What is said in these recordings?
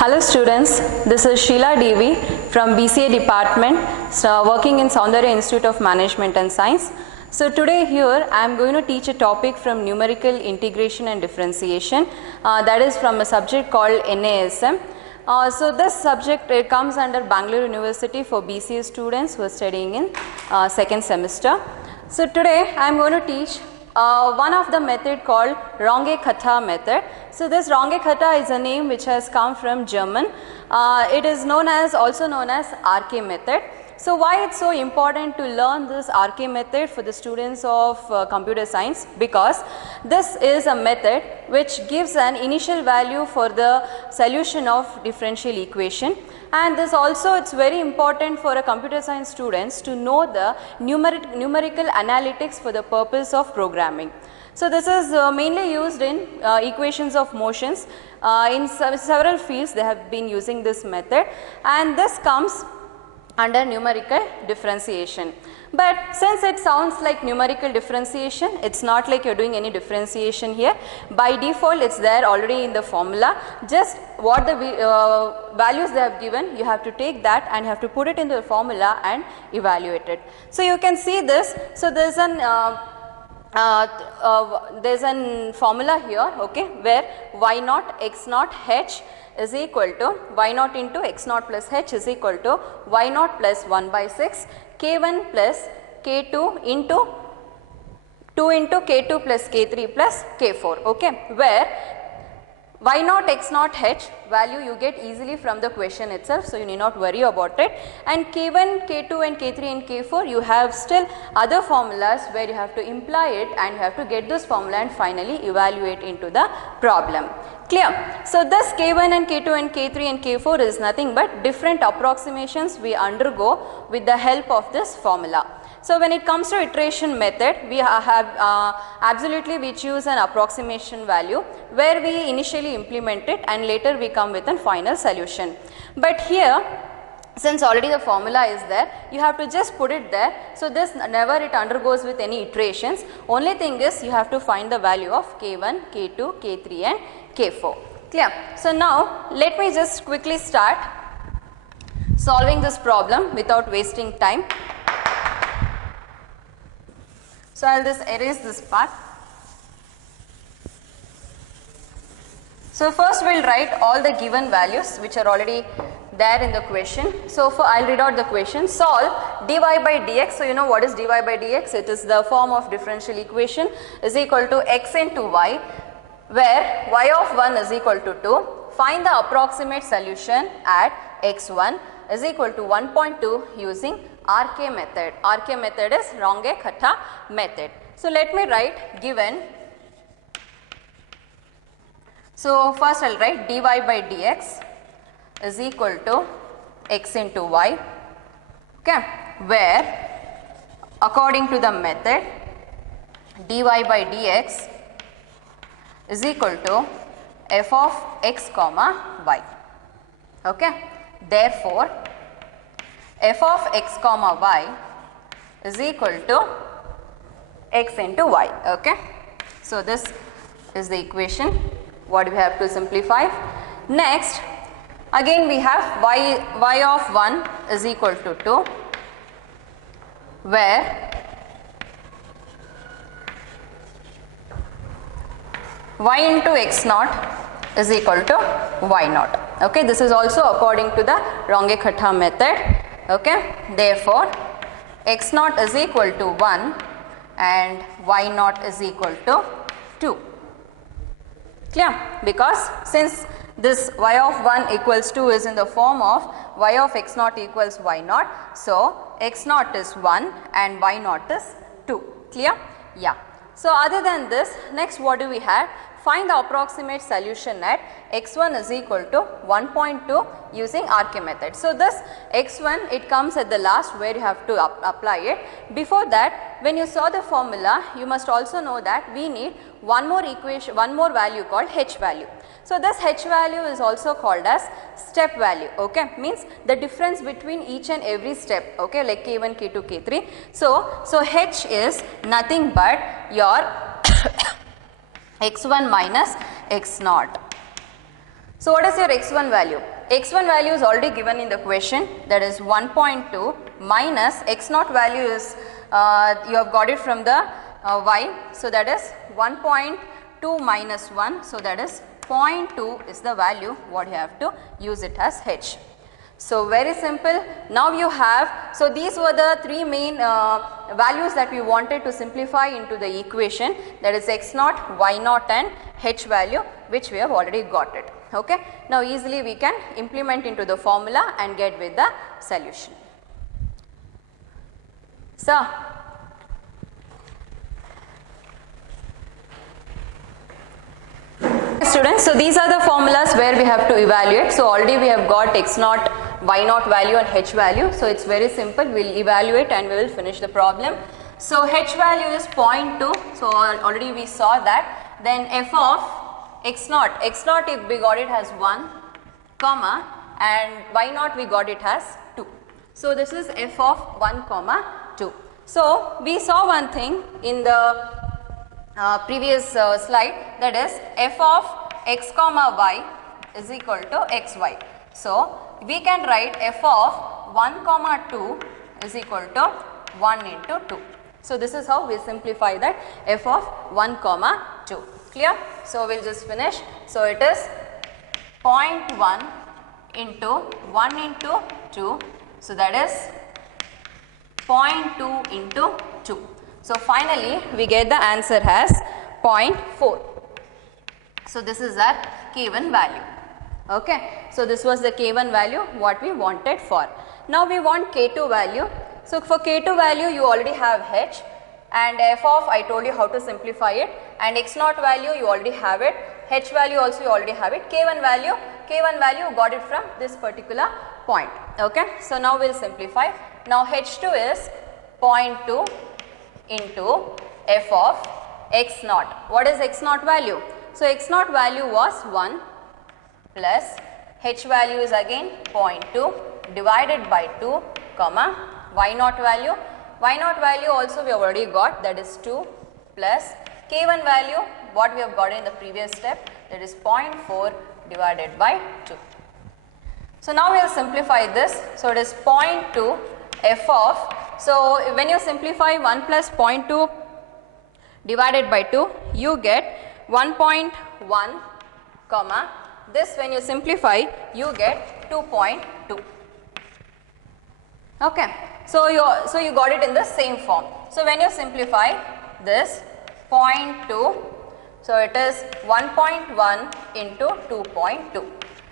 Hello students, this is Sheila Devi from BCA department working in Soundarya Institute of Management and Science. So today here I am going to teach a topic from numerical integration and differentiation that is from a subject called NASM. So this subject it comes under Bangalore University for BCA students who are studying in second semester. So today I am going to teach one of the method called Runge-Kutta method. So this Runge-Kutta is a name which has come from German. It is also known as RK method. So why it's so important to learn this RK method for the students of computer science? Because this is a method which gives an initial value for the solution of differential equation. And this also it's very important for a computer science students to know the numerical analytics for the purpose of programming. So this is mainly used in equations of motions. In several fields they have been using this method, and this comes under numerical differentiation. But since it sounds like numerical differentiation, it's not like you're doing any differentiation here. By default it's there already in the formula. Just what the values they have given, you have to take that and you have to put it in the formula and evaluate it. So you can see this. So there's an formula here, okay, where y naught x naught h is equal to y naught into x naught plus h is equal to y naught plus 1 by 6 k1 plus k2 into 2 into k2 plus k3 plus k4, okay, where y naught x naught h value you get easily from the question itself, so you need not worry about it, and k1, k2 and k3 and k4 you have still other formulas where you have to imply it and you have to get this formula and finally evaluate into the problem. Clear? So this k1 and k2 and k3 and k4 is nothing but different approximations we undergo with the help of this formula. So when it comes to iteration method, we have absolutely we choose an approximation value where we initially implement it and later we come with a final solution. But here, since already the formula is there, you have to just put it there. So this never it undergoes with any iterations. Only thing is you have to find the value of k1, k2, k3 and k4. Clear? So now let me just quickly start solving this problem without wasting time. So I will just erase this part. So first we will write all the given values which are already there in the question. So I will read out the question. Solve dy by dx. So you know what is dy by dx? It is the form of differential equation is equal to x into y, where y of 1 is equal to 2. Find the approximate solution at x1 is equal to 1.2 using RK method. RK method is Runge-Kutta method. So let me write given. So first I will write dy by dx is equal to x into y, okay, where according to the method dy by dx is equal to f of x comma y, okay. Therefore f of x comma y is equal to x into y, okay. So this is the equation what we have to simplify. Next again we have y of 1 is equal to 2, where y into x naught is equal to y naught, okay. This is also according to the Runge-Kutta method, okay. Therefore x naught is equal to 1 and y naught is equal to 2. Clear? Because since this y of 1 equals 2 is in the form of y of x naught equals y naught, so x naught is 1 and y naught is 2. Clear? Yeah. So other than this, next what do we have? Find the approximate solution at x1 is equal to 1.2 using RK method. So this x1 it comes at the last where you have to apply it. Before that, when you saw the formula, you must also know that we need one more value called h value. So this h value is also called as step value, okay, means the difference between each and every step, okay, like k1, k2, k3. So h is nothing but your x1 minus x naught. So what is your x1 value? x1 value is already given in the question, that is 1.2 minus x0 value is you have got it from the y, so that is 1.2 minus 1, so that is 0.2 is the value what you have to use it as h. So very simple. Now you have, so these were the three main values that we wanted to simplify into the equation, that is x0, y0 and h value, which we have already got it. Okay. Now easily we can implement into the formula and get with the solution. So students, so these are the formulas where we have to evaluate. So already we have got x0, y0 value and h value. So it's very simple, we will evaluate and we will finish the problem. So h value is 0.2, so already we saw that. Then f of x0, x0 if we got it as 1, comma, and y0 we got it as 2. So this is f of 1, 2. So we saw one thing in the previous slide, that is f of x comma y is equal to xy. So we can write f of 1 comma 2 is equal to 1 into 2. So this is how we simplify that, f of 1 comma 2. Clear? So we'll just finish. So it is 0.1 into 1 into 2. So that is 0.2 into 2. So finally we get the answer as 0.4. So this is our K1 value. Okay. So this was the K1 value what we wanted for. Now we want K2 value. So for K2 value you already have h, and f of, I told you how to simplify it, and x0 value you already have it, h value also you already have it, K1 value you got it from this particular point. Okay. So now we will simplify. Now h2 is 0.2 into f of x0. What is x0 value? So x0 value was 1 plus h value is again 0.2 divided by 2, comma, y0 value also we have already got, that is 2, plus K1 value what we have got in the previous step, that is 0.4 divided by 2. So now we will simplify this. So it is 0.2 f of, so when you simplify 1 plus 0.2 divided by 2, you get 1.1, comma, this when you simplify you get 2.2. Okay. So you got it in the same form. So when you simplify this 0.2, so it is 1.1 into 2.2.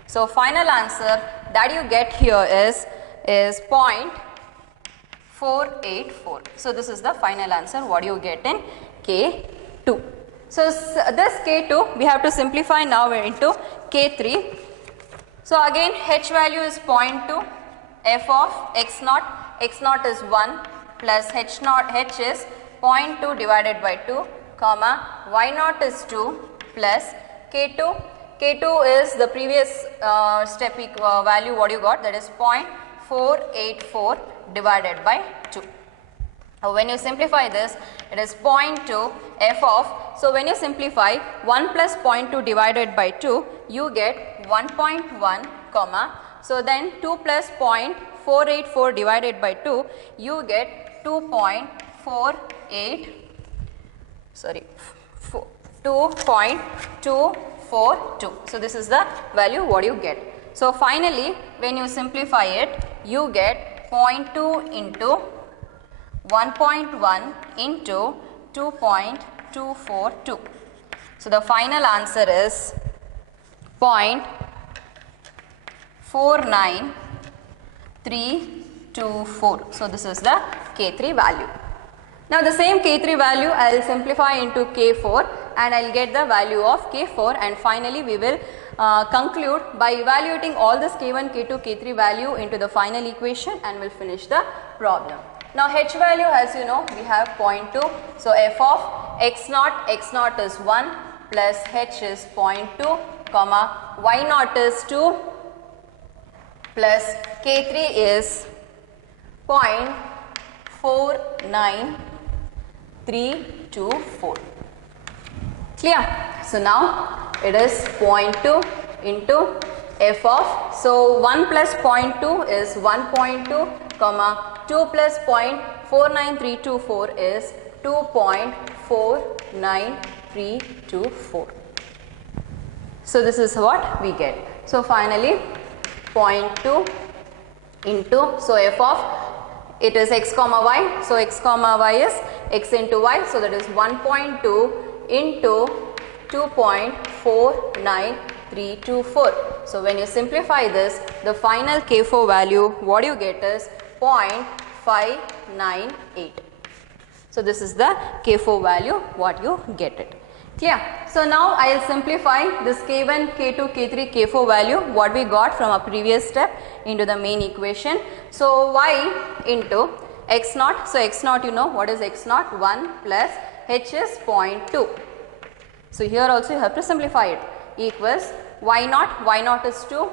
So final answer that you get here is 0.484. So this is the final answer what you get in K2. So this K2 we have to simplify now into K3. So again h value is 0.2, f of x0 is 1 plus h is 0.2 divided by 2, comma, y0 is 2 plus K2 is the previous step value what you got, that is 0.484 divided by 2. Now when you simplify this, it is 0.2 f of, so when you simplify 1 plus 0.2 divided by 2, you get 1.1, comma, so then 2 plus 0.484 divided by 2, you get 2.242. So this is the value what you get. So finally when you simplify it, you get 0.2 into 1.1 into 2.242. So the final answer is 0.49324. So this is the K3 value. Now the same K3 value I will simplify into K4 and I will get the value of K4, and finally we will conclude by evaluating all this K1, K2, K3 value into the final equation and will finish the problem. Now h value, as you know, we have 0.2. So f of x0 is 1 plus h is 0.2, comma, y0 is 2 plus K3 is 0.49324. Clear? So now it is 0.2 into f of, so 1 plus 0.2 is 1.2, comma 2 plus 0.49324 is 2.49324. So this is what we get. So finally 0.2 into, so f of, it is x comma y, so x comma y is x into y, so that is 1.2 into 2.49324. So when you simplify this, the final K4 value what you get is 0.598. So this is the K4 value what you get it. Clear? So now I will simplify this K1, K2, K3, K4 value what we got from a previous step into the main equation. So y into x naught, so x naught you know what is x naught, 1 plus h is 0.2. So here also you have to simplify it, equals y naught is 2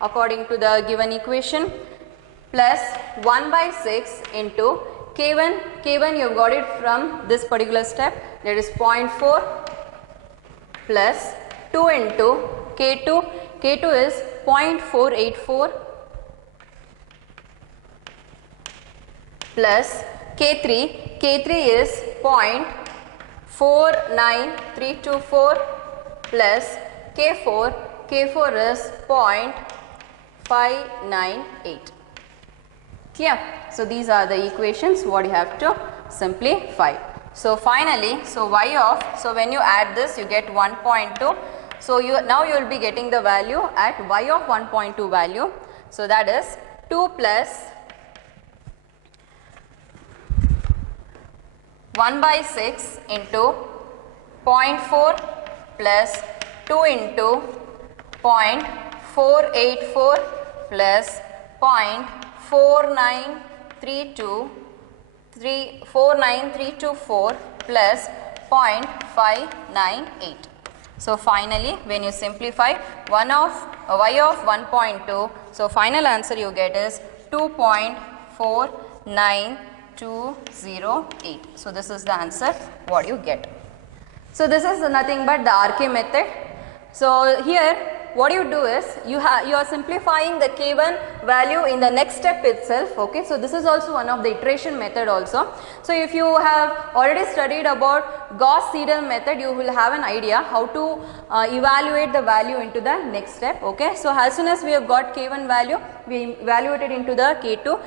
according to the given equation, plus 1 by 6 into K1 you have got it from this particular step, that is 0.4 plus 2 into K2 is 0.484 plus K3 is 0.49324 plus K4 is 0.598. Clear? So these are the equations what you have to simplify. So finally, so y of, so when you add this you get 1.2. So now you will be getting the value at y of 1.2 value. So that is 2 plus 1 by 6 into 0.4 plus 2 into 0.484 plus 0.49324 plus 0.598. So finally when you simplify y of 1.2, so final answer you get is 2.49208. So this is the answer what you get. So this is nothing but the RK method. So here what you do is you are simplifying the K1 value in the next step itself. Okay, so this is also one of the iteration method also. So if you have already studied about Gauss-Seidel method, you will have an idea how to evaluate the value into the next step. Okay, so as soon as we have got K1 value, we evaluated into the K2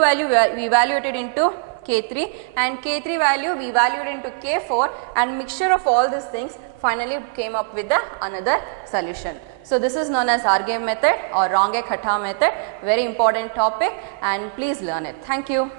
value we evaluated into K3, and K3 value we evaluated into K4, and mixture of all these things finally came up with the another solution. So this is known as Argave method or Runge-Kutta method, very important topic, and please learn it. Thank you.